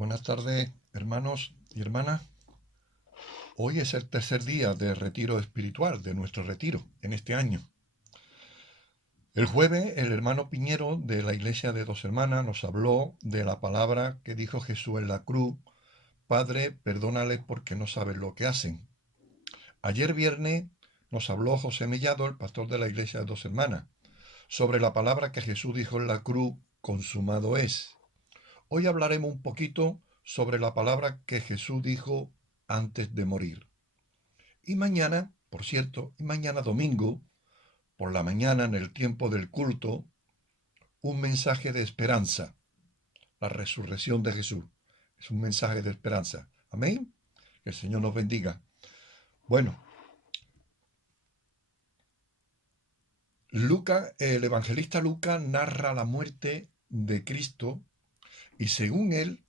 Buenas tardes, hermanos y hermanas. Hoy es el tercer día de retiro espiritual, de nuestro retiro en este año. El jueves, el hermano Piñero de la Iglesia de Dos Hermanas nos habló de la palabra que dijo Jesús en la cruz: Padre, perdónales porque no saben lo que hacen. Ayer viernes nos habló José Mellado, el pastor de la Iglesia de Dos Hermanas, sobre la palabra que Jesús dijo en la cruz: consumado es. Hoy hablaremos un poquito sobre la palabra que Jesús dijo antes de morir. Y mañana, por cierto, mañana domingo, por la mañana en el tiempo del culto, un mensaje de esperanza, la resurrección de Jesús. Es un mensaje de esperanza. Amén. Que el Señor nos bendiga. Bueno, Lucas, el evangelista Lucas narra la muerte de Cristo y según él,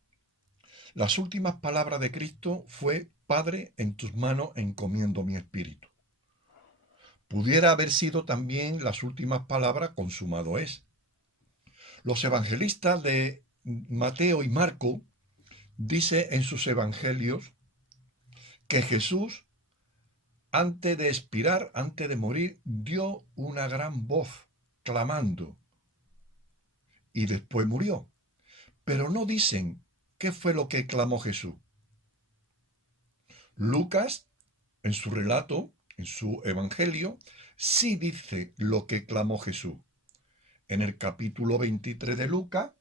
las últimas palabras de Cristo fue: Padre, en tus manos encomiendo mi espíritu. Pudiera haber sido también las últimas palabras: consumado es. Los evangelistas de Mateo y Marco dice en sus evangelios que Jesús, antes de expirar, antes de morir, dio una gran voz clamando y después murió. Pero no dicen qué fue lo que clamó Jesús. Lucas, en su relato, en su evangelio, sí dice lo que clamó Jesús. En el capítulo 23 de Lucas,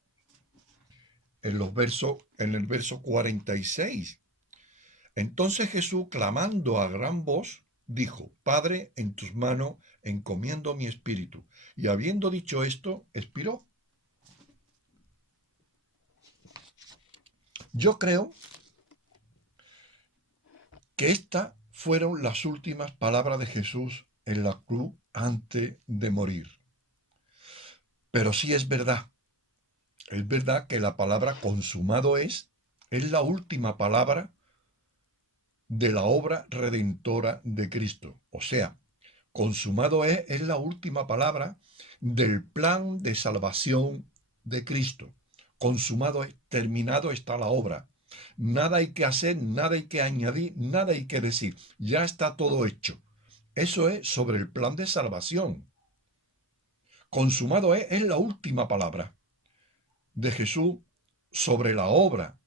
en el verso 46. Entonces Jesús, clamando a gran voz, dijo: Padre, en tus manos encomiendo mi espíritu. Y habiendo dicho esto, expiró. Yo creo que estas fueron las últimas palabras de Jesús en la cruz antes de morir. Pero sí es verdad que la palabra consumado es la última palabra de la obra redentora de Cristo. O sea, consumado es la última palabra del plan de salvación de Cristo. Consumado es, terminado está la obra. Nada hay que hacer, nada hay que añadir, nada hay que decir. Ya está todo hecho. Eso es sobre el plan de salvación. Consumado es la última palabra de Jesús sobre la obra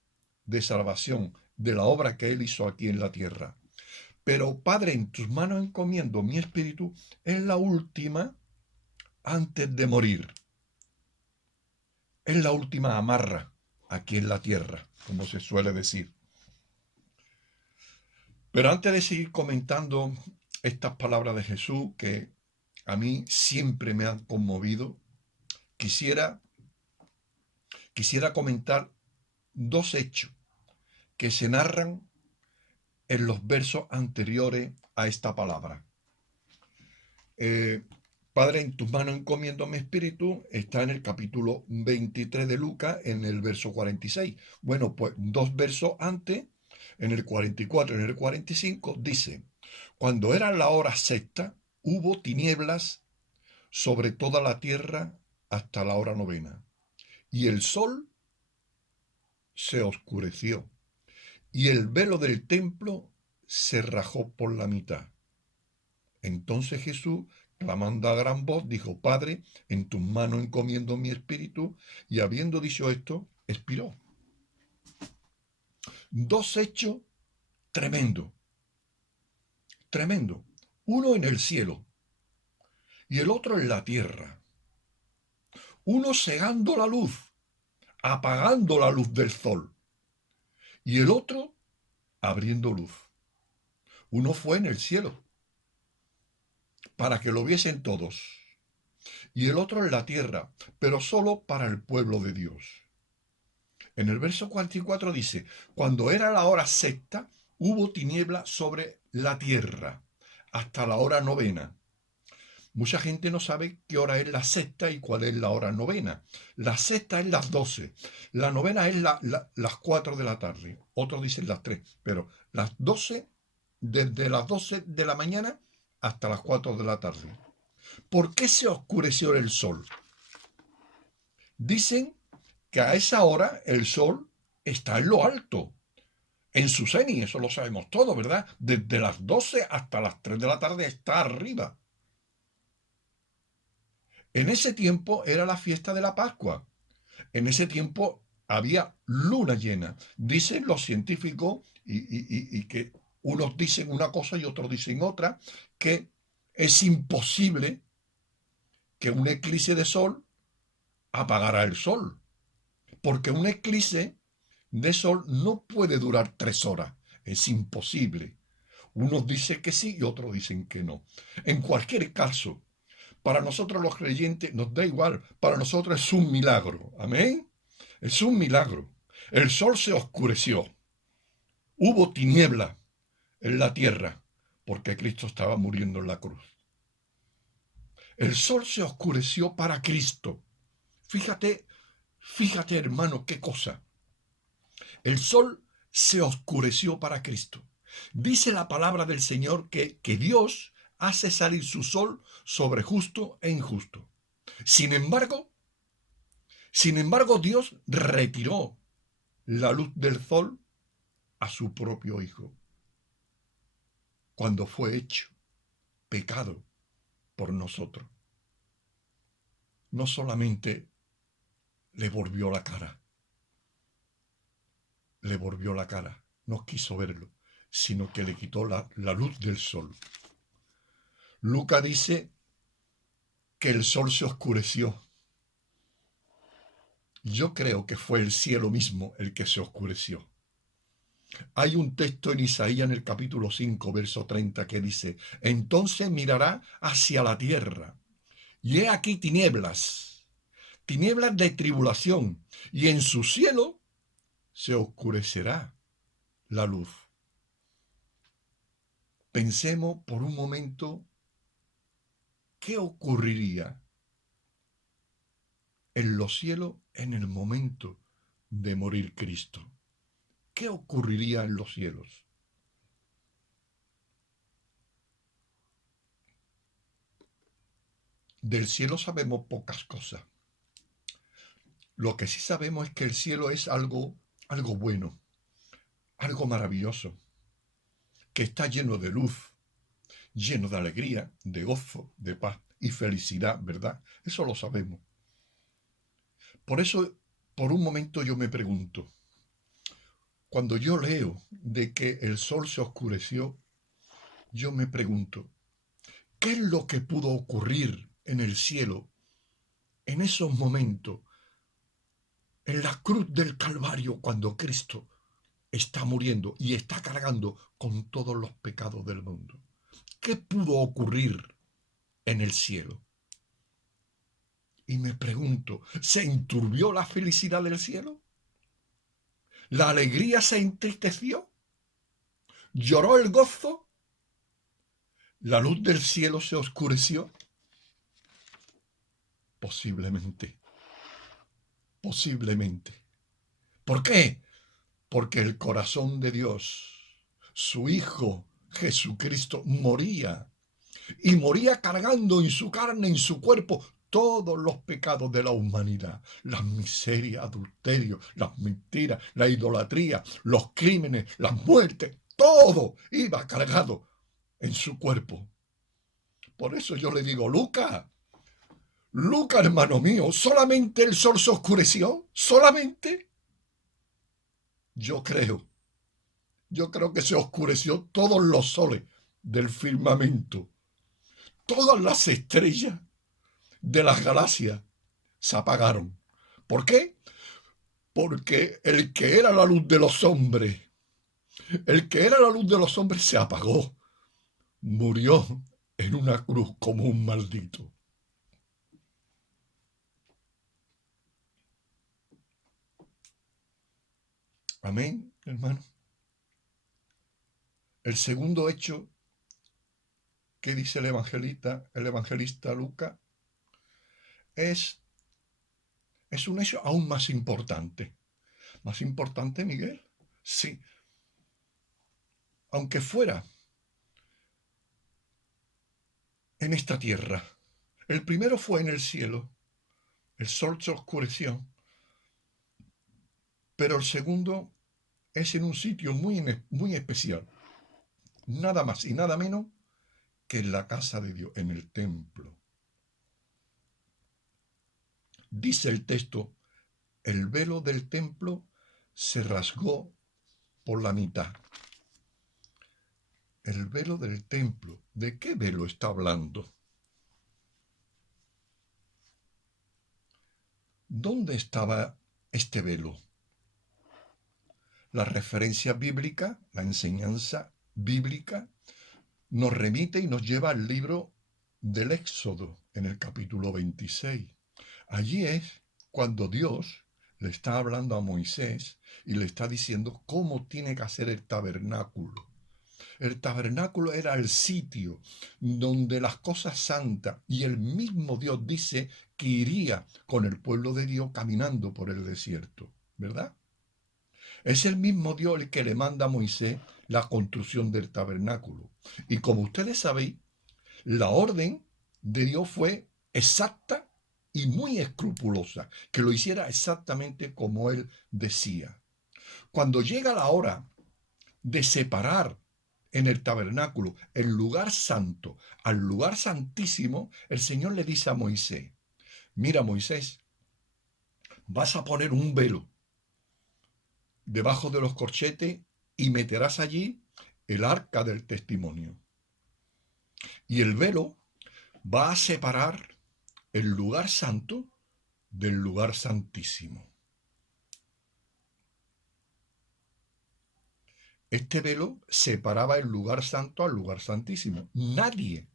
de salvación, de la obra que Él hizo aquí en la tierra. Pero Padre, en tus manos encomiendo mi espíritu, es la última antes de morir. Es la última amarra aquí en la tierra, como se suele decir. Pero antes de seguir comentando estas palabras de Jesús, que a mí siempre me han conmovido, quisiera comentar dos hechos que se narran en los versos anteriores a esta palabra. Padre, en tus manos encomiendo mi espíritu, está en el capítulo 23 de Lucas, en el verso 46. Bueno, pues dos versos antes, en el 44 y en el 45, dice: Cuando era la hora sexta, hubo tinieblas sobre toda la tierra hasta la hora novena. Y el sol se oscureció, y el velo del templo se rajó por la mitad. Entonces Jesús, clamando a gran voz, dijo: Padre, en tus manos encomiendo mi espíritu. Y habiendo dicho esto, expiró. Dos hechos tremendos. Tremendo. Uno en el cielo y el otro en la tierra. Uno cegando la luz, apagando la luz del sol, y el otro abriendo luz. Uno fue en el cielo, para que lo viesen todos, y el otro en la tierra, pero solo para el pueblo de Dios. En el verso 44 dice: Cuando era la hora sexta, hubo tiniebla sobre la tierra, hasta la hora novena. Mucha gente no sabe qué hora es la sexta y cuál es la hora novena. La sexta es las 12, la novena es las 4 de la tarde, otros dicen las 3, pero las 12, desde las 12 de la mañana hasta las 4 de la tarde. ¿Por qué se oscureció el sol? Dicen que a esa hora el sol está en lo alto, en su cenit, eso lo sabemos todo, ¿verdad? Desde las 12 hasta las 3 de la tarde está arriba. En ese tiempo era la fiesta de la Pascua. En ese tiempo había luna llena. Dicen los científicos, y que unos dicen una cosa y otros dicen otra, que es imposible que un eclipse de sol apagara el sol, porque un eclipse de sol no puede durar 3 horas, es imposible. Unos dicen que sí y otros dicen que no. En cualquier caso, para nosotros los creyentes nos da igual, para nosotros es un milagro, amén. Es un milagro. El sol se oscureció, hubo tiniebla en la tierra, porque Cristo estaba muriendo en la cruz. El sol se oscureció para Cristo. Fíjate, fíjate hermano, qué cosa. El sol se oscureció para Cristo. Dice la palabra del Señor que Dios hace salir su sol sobre justo e injusto. Sin embargo, Dios retiró la luz del sol a su propio Hijo, cuando fue hecho pecado por nosotros. No solamente le volvió la cara, no quiso verlo, sino que le quitó la luz del sol. Lucas dice que el sol se oscureció. Yo creo que fue el cielo mismo el que se oscureció. Hay un texto en Isaías en el capítulo 5, verso 30, que dice: entonces mirará hacia la tierra, y he aquí tinieblas de tribulación, y en su cielo se oscurecerá la luz. Pensemos por un momento qué ocurriría en los cielos en el momento de morir Cristo. ¿Qué ocurriría en los cielos? Del cielo sabemos pocas cosas. Lo que sí sabemos es que el cielo es algo bueno, algo maravilloso, que está lleno de luz, lleno de alegría, de gozo, de paz y felicidad, ¿verdad? Eso lo sabemos. Por eso, por un momento yo me pregunto, cuando yo leo de que el sol se oscureció, yo me pregunto, ¿qué es lo que pudo ocurrir en el cielo en esos momentos, en la cruz del Calvario, cuando Cristo está muriendo y está cargando con todos los pecados del mundo? ¿Qué pudo ocurrir en el cielo? Y me pregunto, ¿se enturbió la felicidad del cielo? ¿La alegría se entristeció? ¿Lloró el gozo? ¿La luz del cielo se oscureció? Posiblemente, posiblemente. ¿Por qué? Porque el corazón de Dios, su Hijo Jesucristo, moría, y moría cargando en su carne, en su cuerpo, todos los pecados de la humanidad, las miserias, adulterio, las mentiras, la idolatría, los crímenes, las muertes, todo iba cargado en su cuerpo. Por eso yo le digo, Lucas, hermano mío, ¿solamente el sol se oscureció? ¿Solamente? Yo creo que se oscureció todos los soles del firmamento, todas las estrellas de las galaxias se apagaron. ¿Por qué? Porque el que era la luz de los hombres, se apagó, murió en una cruz como un maldito. Amén, hermano. El segundo hecho que dice el evangelista Lucas, es un hecho aún más importante. ¿Más importante, Miguel? Sí. Aunque fuera en esta tierra. El primero fue en el cielo. El sol se oscureció. pero el segundo es en un sitio muy especial, nada más y nada menos que en la casa de Dios, en el templo. Dice el texto, el velo del templo se rasgó por la mitad. El velo del templo. ¿De qué velo está hablando? ¿Dónde estaba este velo? La referencia bíblica, la enseñanza bíblica, nos remite y nos lleva al libro del Éxodo, en el capítulo 26. Allí es cuando Dios le está hablando a Moisés y le está diciendo cómo tiene que hacer el tabernáculo. El tabernáculo era el sitio donde las cosas santas, y el mismo Dios dice que iría con el pueblo de Dios caminando por el desierto, ¿verdad? Es el mismo Dios el que le manda a Moisés la construcción del tabernáculo. Y como ustedes sabéis, la orden de Dios fue exacta y muy escrupulosa, que lo hiciera exactamente como él decía. Cuando llega la hora de separar en el tabernáculo el lugar santo al lugar santísimo, el Señor le dice a Moisés, mira Moisés, vas a poner un velo debajo de los corchetes y meterás allí el arca del testimonio. Y el velo va a separar el lugar santo del lugar santísimo. Este velo separaba el lugar santo al lugar santísimo. Nadie,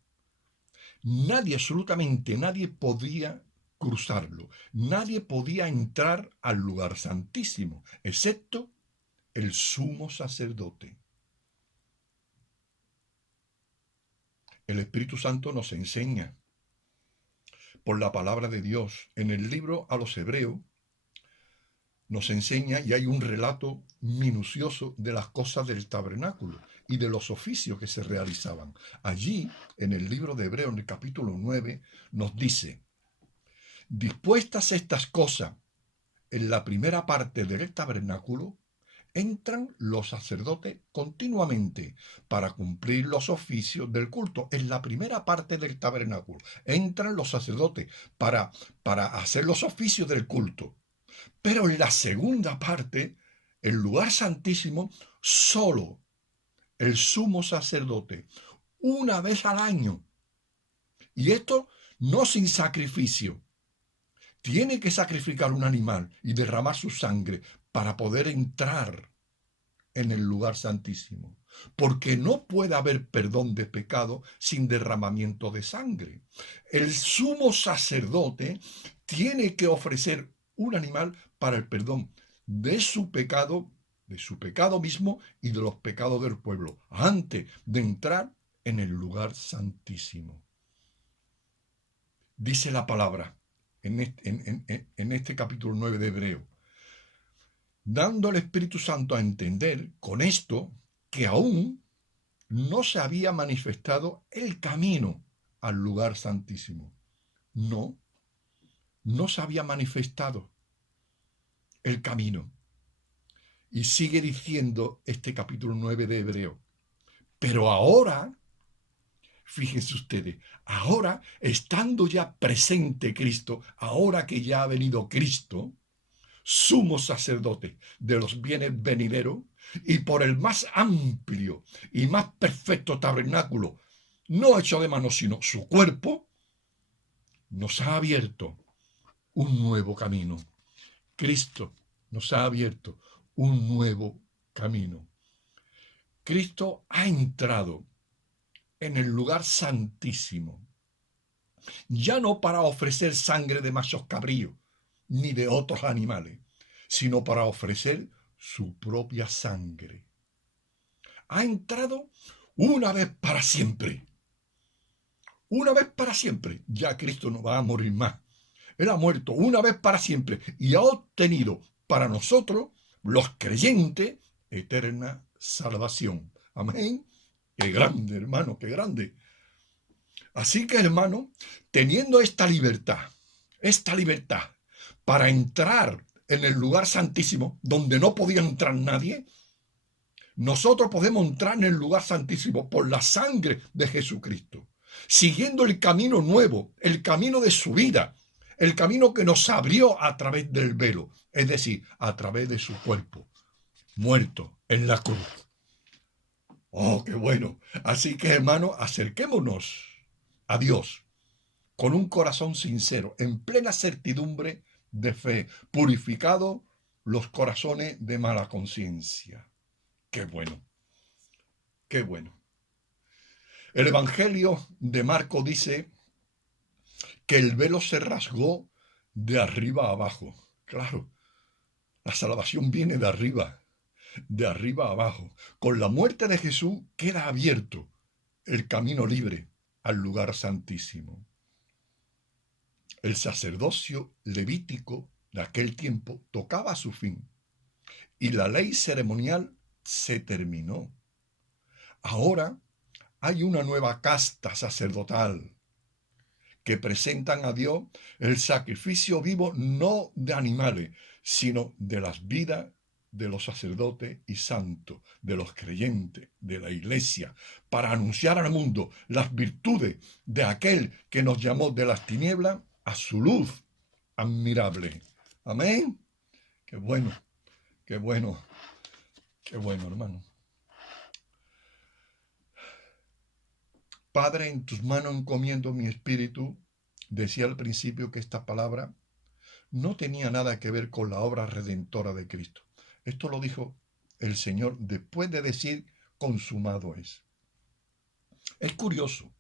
absolutamente nadie podía cruzarlo. Nadie podía entrar al lugar santísimo, excepto el sumo sacerdote. El Espíritu Santo nos enseña por la palabra de Dios. En el libro a los Hebreos nos enseña y hay un relato minucioso de las cosas del tabernáculo y de los oficios que se realizaban. Allí, en el libro de Hebreos, en el capítulo 9, nos dice, dispuestas estas cosas en la primera parte del tabernáculo, entran los sacerdotes continuamente para cumplir los oficios del culto. En la primera parte del tabernáculo entran los sacerdotes para hacer los oficios del culto. Pero en la segunda parte, el lugar santísimo, solo el sumo sacerdote, una vez al año. Y esto no sin sacrificio. Tiene que sacrificar un animal y derramar su sangre para poder entrar en el lugar santísimo. Porque no puede haber perdón de pecado sin derramamiento de sangre. El sumo sacerdote tiene que ofrecer un animal para el perdón de su pecado mismo y de los pecados del pueblo, antes de entrar en el lugar santísimo. Dice la palabra en este capítulo 9 de Hebreo, dando al Espíritu Santo a entender con esto que aún no se había manifestado el camino al lugar santísimo. No se había manifestado el camino. Y sigue diciendo este capítulo 9 de Hebreo, pero ahora, fíjense ustedes, ahora estando ya presente Cristo, ahora que ya ha venido Cristo, sumo sacerdote de los bienes venideros, y por el más amplio y más perfecto tabernáculo, no hecho de mano, sino su cuerpo, nos ha abierto un nuevo camino. Cristo nos ha abierto un nuevo camino. Cristo ha entrado en el lugar santísimo, ya no para ofrecer sangre de machos cabríos, ni de otros animales, sino para ofrecer su propia sangre. Ha entrado una vez para siempre. Una vez para siempre. Ya Cristo no va a morir más. Él ha muerto una vez para siempre y ha obtenido para nosotros, los creyentes, eterna salvación. Amén. Qué grande, hermano, qué grande. Así que, hermano, teniendo esta libertad para entrar en el lugar santísimo, donde no podía entrar nadie, nosotros podemos entrar en el lugar santísimo por la sangre de Jesucristo, siguiendo el camino nuevo, el camino de su vida, el camino que nos abrió a través del velo, es decir, a través de su cuerpo, muerto en la cruz. ¡Oh, qué bueno! Así que, hermanos, acerquémonos a Dios con un corazón sincero, en plena certidumbre de fe, purificado los corazones de mala conciencia. ¡Qué bueno! ¡Qué bueno! El Evangelio de Marco dice que el velo se rasgó de arriba a abajo. Claro, la salvación viene de arriba a abajo. Con la muerte de Jesús queda abierto el camino libre al lugar santísimo. El sacerdocio levítico de aquel tiempo tocaba a su fin y la ley ceremonial se terminó. Ahora hay una nueva casta sacerdotal que presentan a Dios el sacrificio vivo no de animales, sino de las vidas de los sacerdotes y santos, de los creyentes, de la iglesia, para anunciar al mundo las virtudes de aquel que nos llamó de las tinieblas a su luz admirable. Amén. Qué bueno, qué bueno, qué bueno, hermano. Padre, en tus manos encomiendo mi espíritu. Decía al principio que esta palabra no tenía nada que ver con la obra redentora de Cristo. Esto lo dijo el Señor después de decir consumado es. Es curioso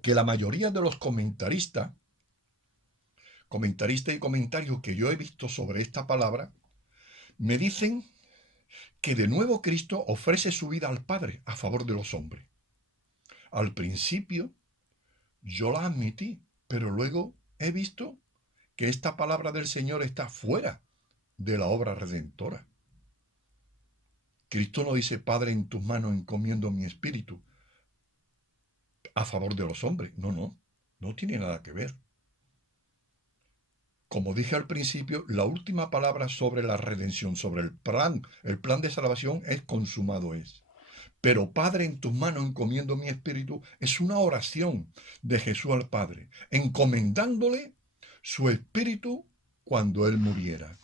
que la mayoría de los comentaristas y comentarios que yo he visto sobre esta palabra, me dicen que de nuevo Cristo ofrece su vida al Padre a favor de los hombres. Al principio yo la admití, pero luego he visto que esta palabra del Señor está fuera de la obra redentora. Cristo no dice, Padre, en tus manos encomiendo mi espíritu a favor de los hombres. No tiene nada que ver. Como dije al principio, la última palabra sobre la redención, sobre el plan de salvación es consumado es. Pero Padre, en tus manos encomiendo mi espíritu, es una oración de Jesús al Padre, encomendándole su espíritu cuando Él muriera.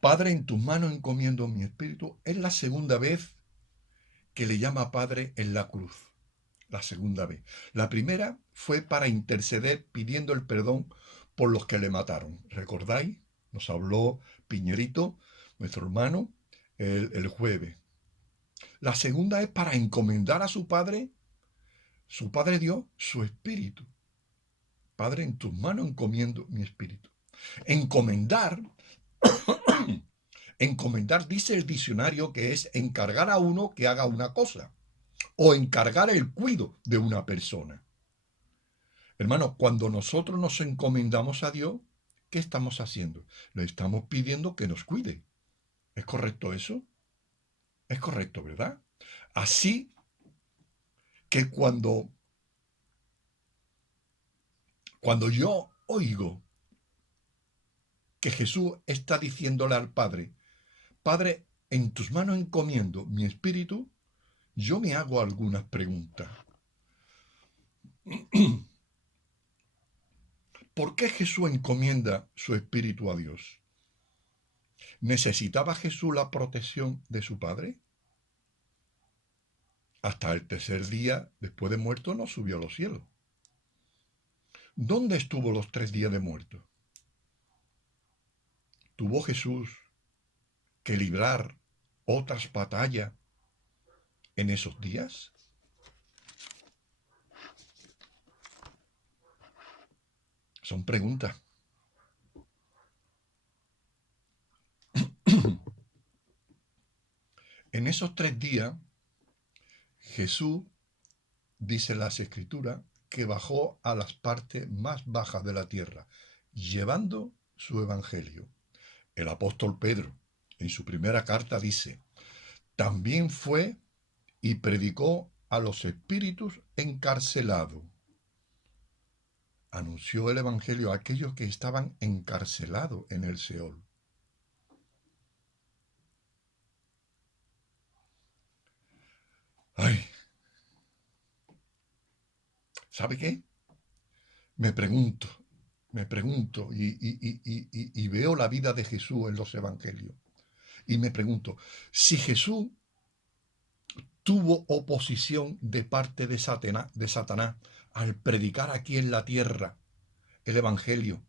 Padre, en tus manos encomiendo mi espíritu, es la segunda vez que le llama Padre en la cruz. La segunda vez. La primera fue para interceder pidiendo el perdón por los que le mataron. ¿Recordáis? Nos habló Piñerito, nuestro hermano, el jueves. La segunda es para encomendar a su Padre Dios, su espíritu. Padre, en tus manos encomiendo mi espíritu. Encomendar, dice el diccionario, que es encargar a uno que haga una cosa o encargar el cuidado de una persona. Hermanos, cuando nosotros nos encomendamos a Dios, ¿qué estamos haciendo? Le estamos pidiendo que nos cuide. ¿Es correcto eso? Es correcto, ¿verdad? Así que cuando yo oigo que Jesús está diciéndole al Padre, Padre, en tus manos encomiendo mi espíritu, yo me hago algunas preguntas. ¿Por qué Jesús encomienda su espíritu a Dios? ¿Necesitaba Jesús la protección de su Padre? Hasta el tercer día, después de muerto, no subió a los cielos. ¿Dónde estuvo los 3 días de muerto? ¿Tuvo Jesús que librar otras batallas en esos días? Son preguntas. En esos 3 días, Jesús, dice las Escrituras, que bajó a las partes más bajas de la tierra, llevando su evangelio. El apóstol Pedro, en su primera carta, dice, también fue y predicó a los espíritus encarcelados. anunció el Evangelio a aquellos que estaban encarcelados en el Seol. Ay, ¿sabe qué? Me pregunto, y veo la vida de Jesús en los Evangelios. Y me pregunto, si Jesús tuvo oposición de parte de Satanás al predicar aquí en la tierra el Evangelio,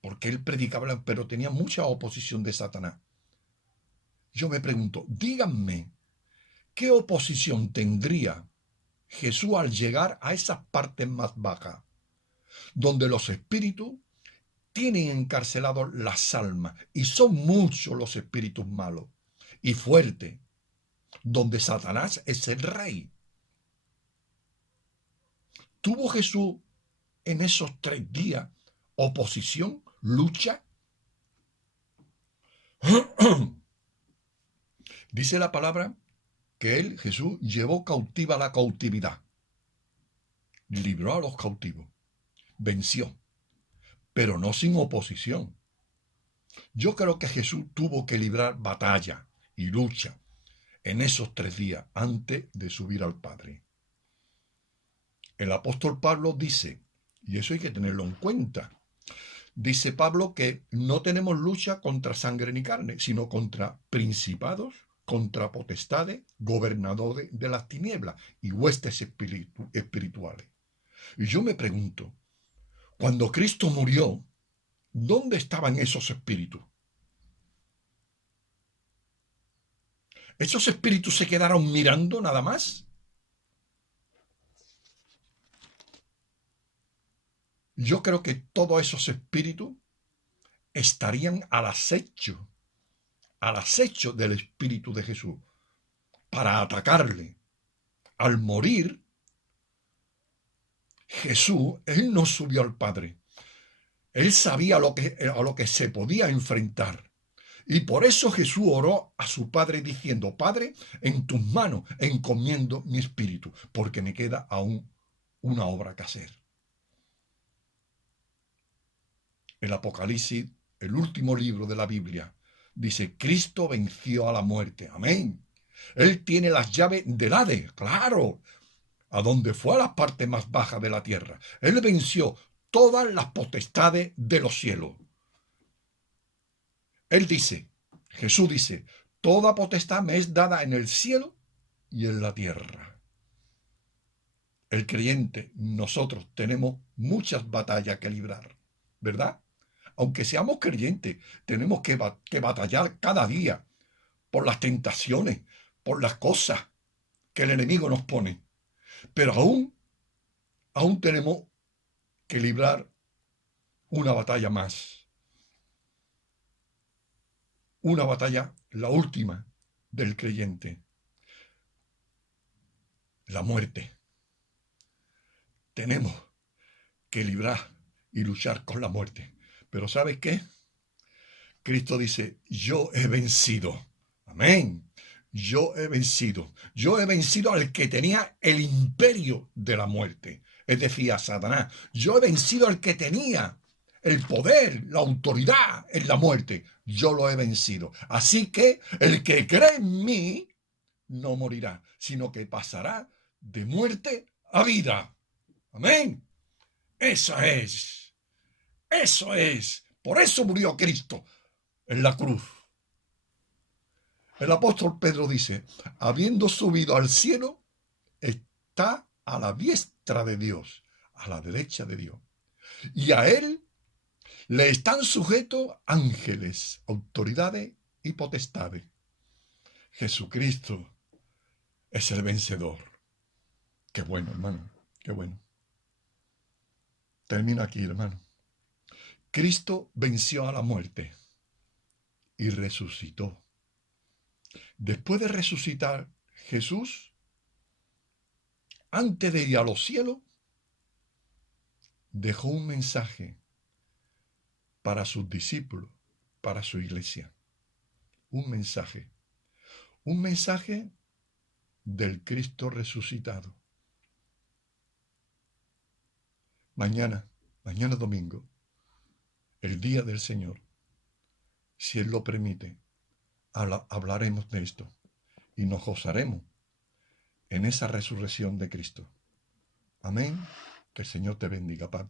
porque él predicaba, pero tenía mucha oposición de Satanás. Yo me pregunto, díganme, ¿qué oposición tendría Jesús al llegar a esas partes más bajas, donde los espíritus tienen encarcelados las almas, y son muchos los espíritus malos y fuertes, donde Satanás es el rey? ¿Tuvo Jesús en esos 3 días oposición, lucha? Dice la palabra que él, Jesús, llevó cautiva la cautividad, libró a los cautivos, venció, pero no sin oposición. Yo creo que Jesús tuvo que librar batalla y lucha en esos 3 días antes de subir al Padre. El apóstol Pablo dice, y eso hay que tenerlo en cuenta, dice Pablo que no tenemos lucha contra sangre ni carne, sino contra principados, contra potestades, gobernadores de las tinieblas y huestes espirituales. Y yo me pregunto, cuando Cristo murió, ¿dónde estaban esos espíritus? ¿Esos espíritus se quedaron mirando nada más? Yo creo que todos esos espíritus estarían al acecho del Espíritu de Jesús para atacarle. Al morir, Jesús, él no subió al Padre. Él sabía a lo que se podía enfrentar. Y por eso Jesús oró a su Padre diciendo, Padre, en tus manos encomiendo mi espíritu, porque me queda aún una obra que hacer. El Apocalipsis, el último libro de la Biblia, dice, Cristo venció a la muerte. Amén. Él tiene las llaves del Hades, claro, a donde fue a las partes más bajas de la tierra. Él venció todas las potestades de los cielos. Él dice, Jesús dice, toda potestad me es dada en el cielo y en la tierra. El creyente, nosotros tenemos muchas batallas que librar, ¿verdad? Aunque seamos creyentes, tenemos que batallar cada día por las tentaciones, por las cosas que el enemigo nos pone. Pero aún tenemos que librar una batalla más. Una batalla, la última del creyente. La muerte. Tenemos que librar y luchar con la muerte. Pero ¿sabes qué? Cristo dice, yo he vencido. Amén. Yo he vencido. Yo he vencido al que tenía el imperio de la muerte. Es decir, a Satanás. Yo he vencido al que tenía el poder, la autoridad en la muerte. Yo lo he vencido. Así que el que cree en mí no morirá, sino que pasará de muerte a vida. Amén. Eso es. Eso es. Por eso murió Cristo en la cruz. El apóstol Pedro dice, habiendo subido al cielo, está a la diestra de Dios, a la derecha de Dios. Y a él le están sujetos ángeles, autoridades y potestades. Jesucristo es el vencedor. Qué bueno, hermano, qué bueno. Termino aquí, hermano. Cristo venció a la muerte y resucitó. Después de resucitar Jesús, antes de ir a los cielos, dejó un mensaje para sus discípulos, para su iglesia. Un mensaje. Un mensaje del Cristo resucitado. mañana domingo, el día del Señor, si Él lo permite, hablaremos de esto y nos gozaremos en esa resurrección de Cristo. Amén. Que el Señor te bendiga, Paz.